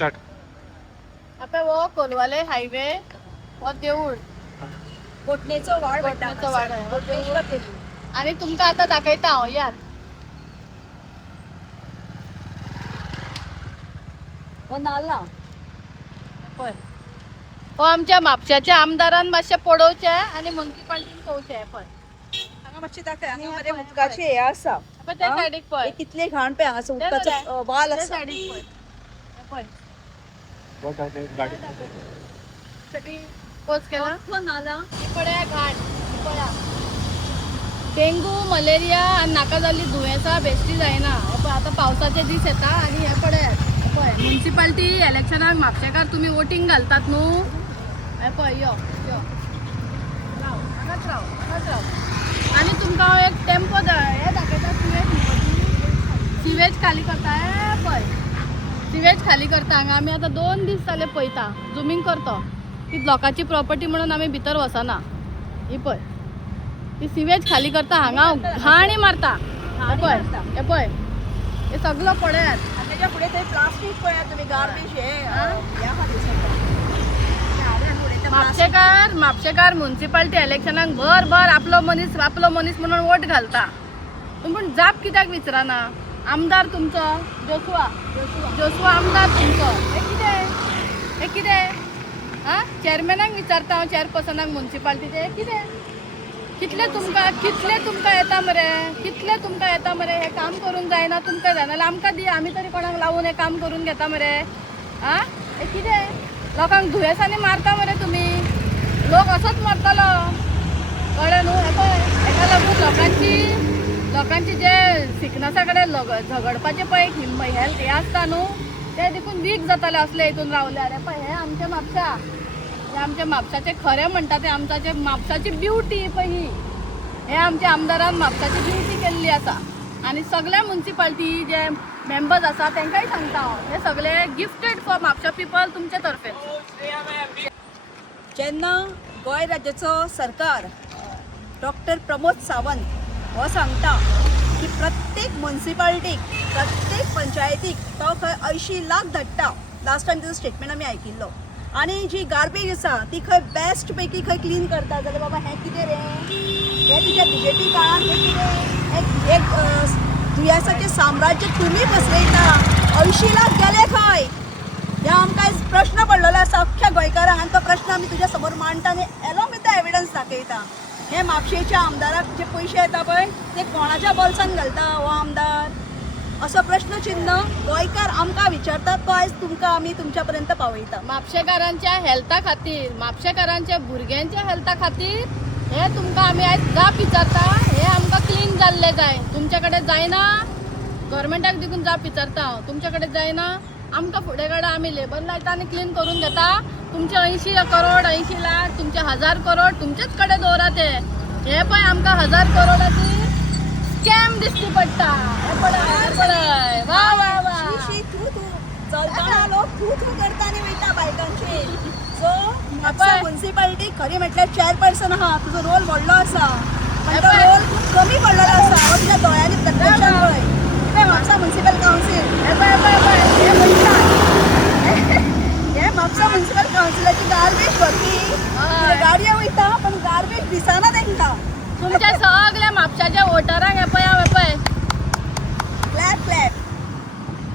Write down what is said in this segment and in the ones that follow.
Start. आता वो Colvale highway वो देऊळ बोटणेचो वाड बोटणेचो वाड आहे. बोटणेश्वर देवी. आणि तुमका आता दाखयता हांव यार हो नाला पळय हो आमच्या म्हापशाच्या आमदारान मातशें पडोवचें आनी म्युनिसिपालिटीन पळोवचें पळय हांगा मातशें दाखय हांगा हे मरे पळय, उदकाचे हे आसा पळय त्या सायडीक पळय हे कितले घाण पे हांगासर ते उदकाचो पळय. वाल त्या आसा सायडीक पळय हे पळय गाडी सगळी पोच केला हो नाला ही पळया घाट ही पळया डेंगू मलेरिया आणि नाका जाल्ली दुयेंसां बेश्टी जायना हे पळय आतां पावसाचे दीस येता आनी हे पळयात हे पळय म्युनिसिपालिटी इलेक्शनाक म्हापशेकार तुमी वोटींग घालतात न्हू हे पळय यो यो राव हांगाच राव हांगाच राव आनी तुमकां हांव एक टेम्पो हे दाखयता सिवेज खाली करता हे पळय सिवेज खाली करता हांगा आमी आतां 2 दीस जाले पळयता झुमींग करता ती लोकांची प्रॉपर्टी म्हणून आमी भितर वचना ही पळय ती सिवेज खाली करता हांगा घाणी मारता हे पळय हे पळय हे सगळं पळयात तेच्या फुडें थंय प्लास्टीक पळया तुमी गार्बेज हे ह्या म्हापशेकार म्युनिसिपालिटी इलेक्शनाक भर आपलो मनीस म्हणून वोट घालता पूण जाप कित्याक विचारना आमदार तुमचो जोसुआ आमदार तुमचो हे कितें हा चेअरमॅनाक विचारता हांव चेअरपर्सनाक म्युनिसिपालिटीचे कितले तुमकां येता मरे हे काम करूंक जायना तुमकां जाय नाल्यार आमकां दी आमी तरी कोणाक लावून हे काम करून घेता मरे हा हे कितें लोकांक दुयेंसांनी मारता मरे तुमी लोक असोच मरतलो कळ्ळें न्हू हे पळय हेका लागून लोकांची जे सिकनसा कडेन झगडपाचे पळय हेल्थ हे आसता न्हू ते देखून वीक जाताले असले हितून रावल्यार हे पळय हे आमच्या म्हापशा हे आमच्या म्हापशाचे खरें म्हणटा ते आमच्या म्हापशाची ब्युटी पळय ही हे आमच्या आमदारान म्हापशाची ब्युटी केल्ली आसा आनी सगळ्या म्युनिसिपालिटी जे मेंबर्स आसा तांकांय सांगता हांव हे सगळे गिफ्टेड फॉर म्हापशा पीपल तुमचे तर्फे जेन्ना गोंय राज्याचो सरकार डॉक्टर प्रमोद सावंत हो सांगता की प्रत्येक म्युनिसिपालिटीक प्रत्येक पंचायतीक तो खंय 80 लाख धाडटा लास्ट टायम तिजो स्टेटमेंट आमी आयकिल्लो आनी जी गार्बेज आसा ती खंय बेस्ट पैकी खंय क्लीन करता जाल्यार बाबा हें कितें रे हे तुज्या बीजेपी काळान हें कितें एक दुयेंसाचें साम्राज्य तुमी बसयता 80 लाख गेले खंय हे आमकां आयज प्रश्न पडलेलो आसा अख्ख्या गोंयकारांक आनी तो प्रश्न आमी तुज्या समोर मांडटा आनी एलोंग विथ द एविडन्स दाखयता हे म्हापशेच्या आमदाराक जे पयशे येता पळय ते कोणाच्या बोल्सान घालता हो आमदार असो प्रश्नचिन्ह गोंयकार आमकां विचारतात तो आयज तुमकां आमी तुमच्या पर्यंत पावयता म्हापशेकारांच्या हेल्था खातीर म्हापशेकारांच्या भुरग्यांच्या हेल्था खातीर हे तुमकां आमी आयज जाप विचारता हे आमकां क्लीन जाल्ले जाय तुमचे कडेन जायना गव्हर्मेंटाक देखून जाप विचारता हांव तुमचे कडेन जायना आमकां फुडें काडा आमी लेबर लायता आनी क्लीन करून घेता तुमचे 80 करोड 80 लाख तुमचे 1000 करोड तुमचेच कडेन दवरा ते हे पळय आमकां 1000 करोडाची स्कॅम दिसती पडटा हे पळय वा वा वा चलताना लोक थू करता आनी वयता बायकांचेर सो म्हापसा म्युनिसिपालिटी खरी म्हटल्यार चेअरपर्सन आहा तुजो रोल व्हडलो आसा पण तो रोल खूब कमी पडलेलो आसा हो तुज्या दोळ्यांनी प्रत्यक्षान पळय ते म्हापसा म्युनिसिपल कावन्सील हे म्हणटा हे म्हापसा म्युनिसिपल कावन्सिलाची गार्बेज भरती गाडयो वयता पण गार्बेज दिसना तांकां तुमच्या सगळ्या म्हापशाच्या वोटरांक हे पळय क्लॅप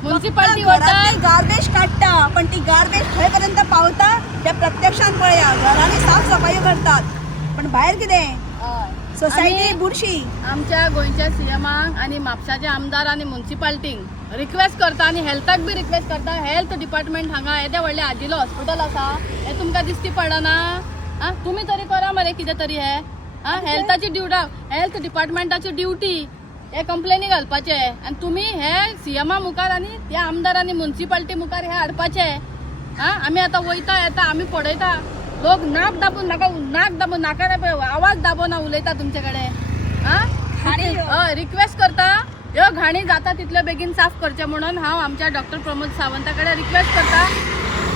म्युनिसिपालिटी वोटर गार्बेज काडटा पण ती गार्बेज खंय पर्यंत पावता ते प्रत्यक्षान पळया घरांनी साफ सफाई करतात पण भायर कितें सोसायटी बुरशी आमच्या गोंयच्या सीएमाक आनी म्हापशाच्या आमदार आनी म्युनिसिपालिटींक रिक्वेस्ट करता आनी हेल्थाक बी रिक्वेस्ट करता हेल्थ डिपार्टमेंट हांगा येदें व्हडलें आजिलो हॉस्पिटल आसा हे तुमकां दिसती पडना आं तुमी तरी करा मरे कितें तरी हे आं हेल्थाची हेल्थ डिपार्टमेंटाची ड्युटी हे कंप्लेनी घालपाचे आनी तुमी हे सीएमा मुखार आनी त्या आमदार आनी म्युनिसिपालिटी मुखार हे हाडपाचे आं आमी आतां वयता येता आमी पळयता लोक नाक दाबून नाका नाही पळय आवाज दाबोवन उलयता तुमचे कडेन आं रिक्वेस्ट करता ह्यो घाणी जाता तितले बेगीन साफ करचे म्हणून हांव आमच्या डॉक्टर प्रमोद सावंता कडेन रिक्वेस्ट करता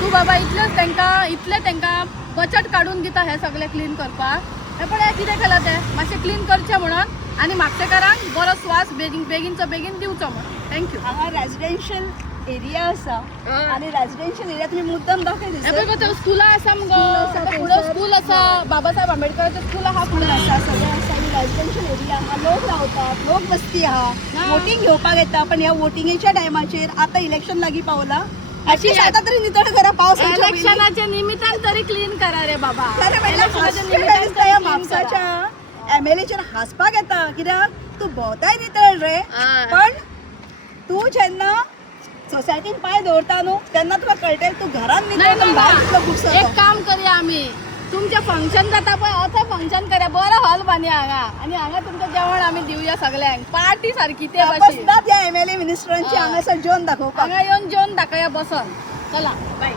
तूं बाबा इतले तांकां बचत काडून दिता हे सगळे क्लीन करपाक हे पळय कितें केलां ते मातशें क्लीन करचें म्हणून आनी म्हापशेकारांक बरो स्वास बेगीनचो बेगीन दिवचो म्हणून थँक्यू हांगा रेजिडेन्शियल एरिया आसा आणि रेसिडेन्शियल एरिया तुम्ही मुद्दाम दाखय स्कूल आसा मगो पुढे स्कूल आसा बाबासाहेब आंबेडकरांचें स्कूल आहा स्कूल आसा सगळें आसा आणि रेसिडेन्शियल एरिया आहा लोक रावतात लोक वस्ती आहा वोटिंग घेवपाक येता पण ह्या वोटिंगेच्या टायमाचेर आता इलेक्शन लागीं पावला अशी आता तरी नितळ करा पावसाच्या इलेक्शनाच्या निमित्तान तरी क्लीन करा रे बाबा खरें म्हणल्यार इलेक्शनाच्या दिसता ह्या निमित्तान clean करा. म्हापसाच्या एमएलएचेर हांसपाक येता कित्याक तूं भोंवताय नितळ रे पण तूं जेन्ना सोसायटीन पांय दवरता न्हू तेन्ना तुका कळटा तूं घरान नाही नितळ पण भायर बाबा, खूब एक काम करूया आम्ही तुमचे फंक्शन जाता पळय असं फंक्शन करूया बरो हॉल बांदया हांगा आणि हांगा तुमचं जेवण आम्ही दिवया सगळ्यांक पार्टी सारखी ते भाशेन बसतात ह्या एमएलए मिनिस्टरांची हांगासर जेवन दाखोवपाक हांगा येऊन जेवण दाखया बसन चला बाय